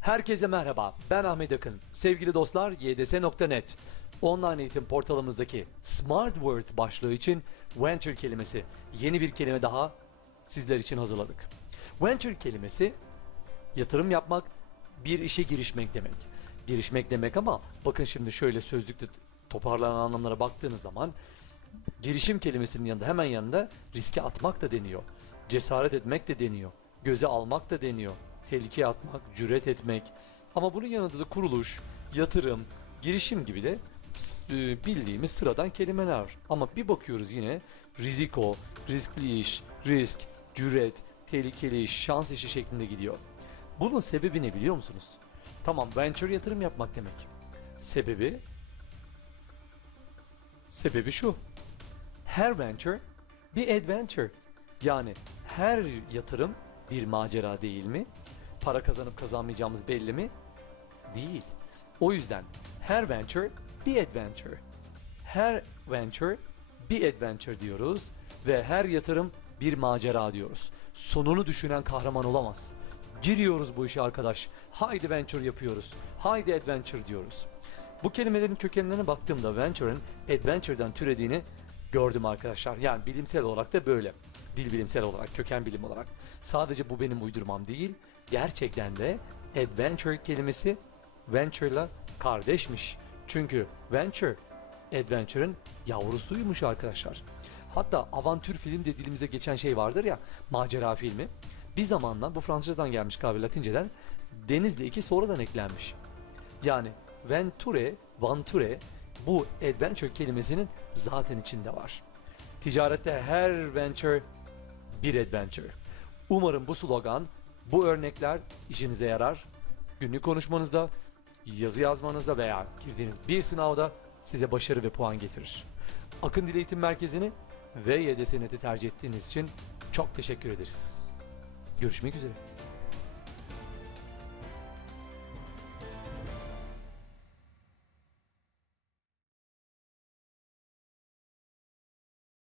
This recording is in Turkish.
Herkese merhaba, ben Ahmet Akın. Sevgili dostlar, YDS.net online eğitim portalımızdaki Smart Words başlığı için venture kelimesi, yeni bir kelime daha sizler için hazırladık. Venture kelimesi yatırım yapmak, bir işe girişmek demek. Girişmek demek ama bakın şimdi şöyle sözlükte toparlanan anlamlara baktığınız zaman girişim kelimesinin yanında hemen yanında riske atmak da deniyor. Cesaret etmek de deniyor. Göze almak da deniyor. Tehlikeye atmak, cüret etmek. Ama bunun yanında da kuruluş, yatırım, girişim gibi de e, bildiğimiz sıradan kelimeler. Ama bir bakıyoruz yine riziko, riskli iş, risk, cüret, tehlikeli iş, şans işi şeklinde gidiyor. Bunun sebebi ne biliyor musunuz? Tamam venture yatırım yapmak demek. Sebebi Sebebi şu. Her venture bir adventure. Yani her yatırım bir macera değil mi? Para kazanıp kazanmayacağımız belli mi? Değil. O yüzden her venture bir adventure. Her venture bir adventure diyoruz ve her yatırım bir macera diyoruz. Sonunu düşünen kahraman olamaz. Giriyoruz bu işe arkadaş. Haydi venture yapıyoruz. Haydi adventure diyoruz. Bu kelimelerin kökenlerine baktığımda venture'ın adventure'dan türediğini gördüm arkadaşlar. Yani bilimsel olarak da böyle. Dil bilimsel olarak, köken bilim olarak. Sadece bu benim uydurmam değil. Gerçekten de adventure kelimesi venture'la kardeşmiş. Çünkü venture adventure'ın yavrusuymuş arkadaşlar. Hatta avantür film de dilimize geçen şey vardır ya, macera filmi. Bir zamanla bu Fransızcadan gelmiş galiba Latinceden denizle iki sonradan eklenmiş. Yani venture, vanture bu adventure kelimesinin zaten içinde var. Ticarette her venture bir adventure. Umarım bu slogan, bu örnekler işinize yarar. Günlük konuşmanızda, yazı yazmanızda veya girdiğiniz bir sınavda size başarı ve puan getirir. Akın Dil Eğitim Merkezi'ni ve YDS Net'i tercih ettiğiniz için çok teşekkür ederiz. Görüşmek üzere.